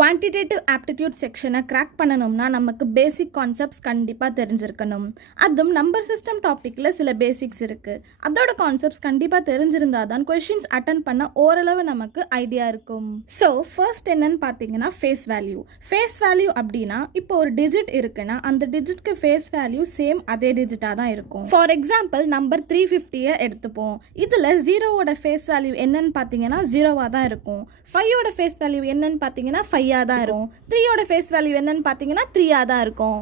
Quantitative aptitude செக்ஷனை crack பண்ணணும்னா நமக்கு பேசிக் concepts கண்டிப்பாக தெரிஞ்சிருக்கணும். அதுவும் நம்பர் சிஸ்டம் டாப்பிக்கில் சில பேசிக்ஸ் இருக்குது. அதோட கான்செப்ட்ஸ் கண்டிப்பாக தெரிஞ்சிருந்தா தான் கொஷின்ஸ் அட்டன் பண்ண ஓரளவு நமக்கு ஐடியா இருக்கும். ஸோ ஃபர்ஸ்ட் என்னன்னு பார்த்தீங்கன்னா ஃபேஸ் வேல்யூ. ஃபேஸ் வேல்யூ அப்படின்னா இப்போ ஒரு டிஜிட் இருக்குன்னா அந்த டிஜிட்க்கு ஃபேஸ் வேல்யூ சேம் அதே டிஜிட்டாக தான் இருக்கும். ஃபார் எக்ஸாம்பிள் நம்பர் 350 எடுத்துப்போம். இதில் 0வோட ஃபேஸ் வேல்யூ என்னன்னு பார்த்தீங்கன்னா 0வாக தான் இருக்கும். 5யோட ஃபேஸ் வேல்யூ என்னன்னு பார்த்தீங்கன்னா 5 தான் இருக்கும். 3யோட ஃபேஸ் வேல்யூ என்னன்னு பார்த்தீங்கன்னா 3 தான் இருக்கும்.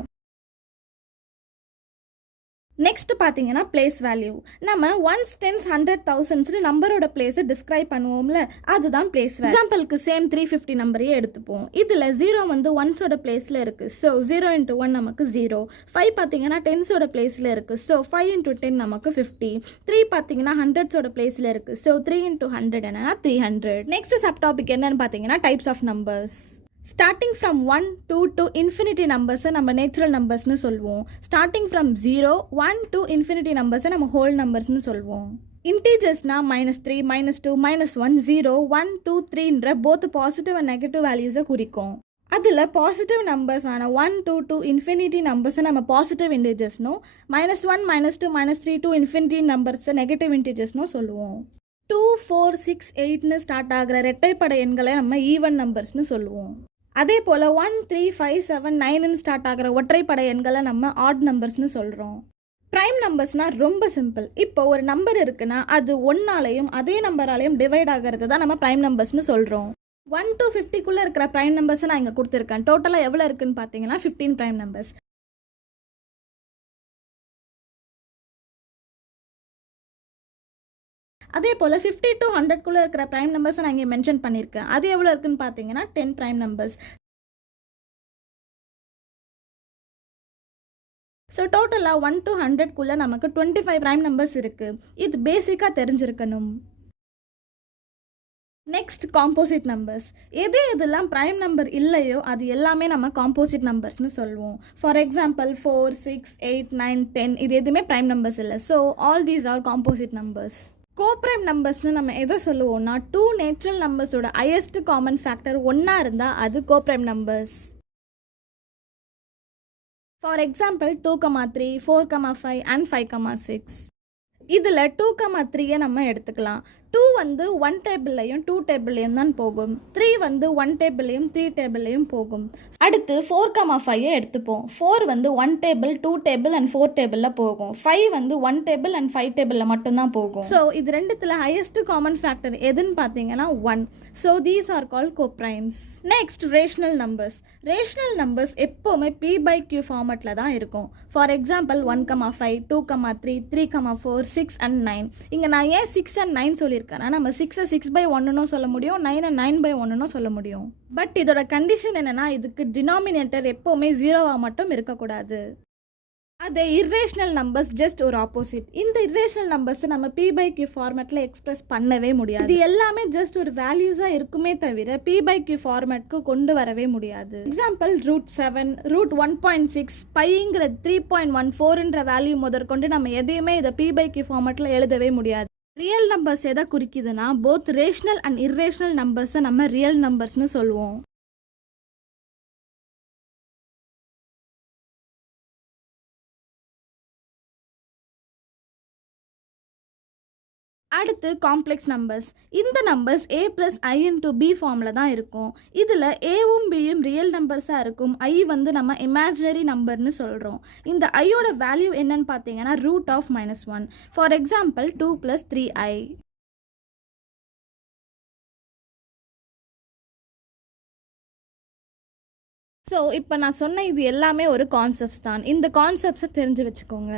நெக்ஸ்ட் பார்த்தீங்கன்னா பிளேஸ் வேல்யூ. நம்ம 1s 10s 100 1000s நம்பரோட பிளேஸை டிஸ்கிரைப் பண்ணுவோம்ல, அதுதான் பிளேஸ் வேல்யூ. எக்ஸாம்பிளுக்கு சேம் 350 நம்பரையே எடுத்துப்போம். இதில் 0 வந்து 1ஸோட பிளேஸில் இருக்குது. ஸோ 0 × 1 நமக்கு 0. 5 பார்த்தீங்கன்னா 10ஸோட பிளேஸில் இருக்குது. ஸோ 5 × 10 நமக்கு 50. 3 பார்த்தீங்கன்னா 100ஸோட பிளேஸில் இருக்குது. ஸோ 3 × 100 என்னன்னா 300. நெக்ஸ்ட் சப் டாபிக் என்னன்னு பார்த்தீங்கன்னா types of numbers. Starting from 1 2 to infinity நம்பர்ஸை நம்ம நேச்சுரல் நம்பர்ஸ்னு சொல்லுவோம். ஸ்டார்டிங் ஃப்ரம் 0 1 to infinity நம்பர்ஸை நம்ம ஹோல் நம்பர்ஸ்னு சொல்லுவோம். இன்டீஜர்ஸ்னால் -3 -2 -1 0 1 2 3ன்ற போத் பாசிட்டிவ் அண்ட் நெகட்டிவ் வேல்யூஸை குறிக்கும். அதில் பாசிட்டிவ் நம்பர்ஸான 1 2 to infinity நம்பர்ஸை நம்ம பாசிட்டிவ் இன்டீஜர்ஸ்னும், -1 -2 -3 to infinity நம்பர்ஸை நெகட்டிவ் இன்டீஜர்ஸ்னும் சொல்லுவோம். 2 4 6 8ன்னு ஸ்டார்ட் ஆகிற இரட்டைப்படை எண்களை நம்ம ஈவன் நம்பர்ஸ்னு சொல்லுவோம். அதே போல் 1 3 5 7 9ன்னு ஸ்டார்ட் ஆகிற ஒற்றைப்படை எண்களை நம்ம ஆட் நம்பர்ஸ்னு சொல்கிறோம். ப்ரைம் நம்பர்ஸ்னால் ரொம்ப சிம்பிள். இப்போ ஒரு நம்பர் இருக்குன்னா அது 1ஆலையும் அதே நம்பராலையும் டிவைட் ஆகிறது தான் நம்ம ப்ரைம் நம்பர்ஸ்னு சொல்கிறோம். 1 to 50க்குள்ளே இருக்கிற ப்ரைம் நம்பர்ஸை நான் இங்கே கொடுத்துருக்கேன். டோட்டலாக எவ்வளோ இருக்குன்னு பார்த்தீங்கன்னா 15 ப்ரைம் நம்பர்ஸ். அதே போல் 50 to 100க்குள்ளே இருக்கிற ப்ரைம் நம்பர்ஸை நான் இங்கே மென்ஷன் பண்ணியிருக்கேன். அது எவ்வளோ இருக்குன்னு பார்த்தீங்கன்னா 10 ப்ரைம் நம்பர்ஸ். ஸோ டோட்டலாக 1 to 100க்குள்ளே நமக்கு 25 ப்ரைம் நம்பர்ஸ் இருக்குது. இது பேசிக்காக தெரிஞ்சிருக்கணும். Next composite numbers. எதெல்லாம் ப்ரைம் நம்பர் இல்லையோ அது எல்லாமே நம்ம காம்போசிட் நம்பர்ஸ்னு சொல்லுவோம். ஃபார் எக்ஸாம்பிள் 4 6 8 9 10 இது எதுவுமே ப்ரைம் நம்பர்ஸ் இல்லை. So all these are composite numbers. Coprime நம்பர்ஸ்னு நம்ம எதை சொல்லுவோம்னா 2 நேச்சுரல் நம்பர்ஸோட ஹையஸ்ட் காமன் ஃபேக்டர் 1 இருந்தால் அது coprime numbers. For example 2, 3 4, 5 and 5, 6. இதில் 2, 3யை நம்ம எடுத்துக்கலாம். 2 வந்து 1 டேபிள்லையும் 2 டேபிள்லையும் தான் போகும். 3 வந்து 1 டேபிள்லையும் 3 டேபிள்லையும் போகும். அடுத்து 4, 5யை எடுத்துப்போம். 4 வந்து 1 டேபிள் 2 டேபிள் அண்ட் 4 டேபிளில் போகும். 5 வந்து 1 டேபிள் அண்ட் 5 டேபிளில் மட்டும்தான் போகும். ஸோ இது ரெண்டுத்தில் ஹையஸ்ட் காமன் ஃபேக்டர் எதுன்னு பார்த்தீங்கன்னா 1. So these are called coprimes. Next rational numbers. Rational numbers எப்போவுமே P/Q ஃபார்மேட்டில் தான் இருக்கும். For example 1, 5 2, 3 3, 4 6 and 9. இங்கே நான் ஏன் 6 and 9 சொல்லியிருக்கேன்னா நம்ம 6 6/1 சொல்ல முடியும், 9 9/1 சொல்ல முடியும். பட் இதோட கண்டிஷன் என்னன்னா இதுக்கு டினாமினேட்டர் எப்போவுமே 0வா மட்டும் இருக்கக்கூடாது. அதே இர்ரேஷனல் நம்பர்ஸ் ஜஸ்ட் ஒரு ஆப்போசிட். இந்த இர்ரேஷனல் நம்பர்ஸ் நம்ம P/Q ஃபார்மேட்டில் எக்ஸ்பிரஸ் பண்ணவே முடியாது. இது எல்லாமே ஜஸ்ட் ஒரு வேல்யூஸாக இருக்குமே தவிர P/Q ஃபார்மேட்க்கு கொண்டு வரவே முடியாது. எக்ஸாம்பிள் √7 √1.6 பைங்கிற 3.14ன்ற வேல்யூ முதற்கொண்டு நம்ம எதையுமே இதை P/Q ஃபார்மேட்டில் எழுதவே முடியாது. ரியல் நம்பர்ஸ் எதை குறிக்குதுன்னா போத் ரேஷனல் அண்ட் இர்ரேஷனல் நம்பர்ஸை நம்ம ரியல் நம்பர்ஸ்னு சொல்லுவோம். அடுத்து காம்ப்ளெக்ஸ் நம்பர்ஸ். இந்த நம்பர்ஸ் A + I × B ஃபார்மில் தான் இருக்கும். இதில் ஏவும் பியும் ரியல் நம்பர்ஸாக இருக்கும். I வந்து நம்ம இமேஜினரி நம்பர்னு சொல்கிறோம். இந்த ஐயோட வேல்யூ என்னன்னு பார்த்தீங்கன்னா √(-1). For example 2 + 3i. ஸோ இப்போ நான் சொன்ன இது எல்லாமே ஒரு கான்செப்ட்ஸ் தான். இந்த கான்செப்ட்ஸை தெரிஞ்சு வச்சுக்கோங்க.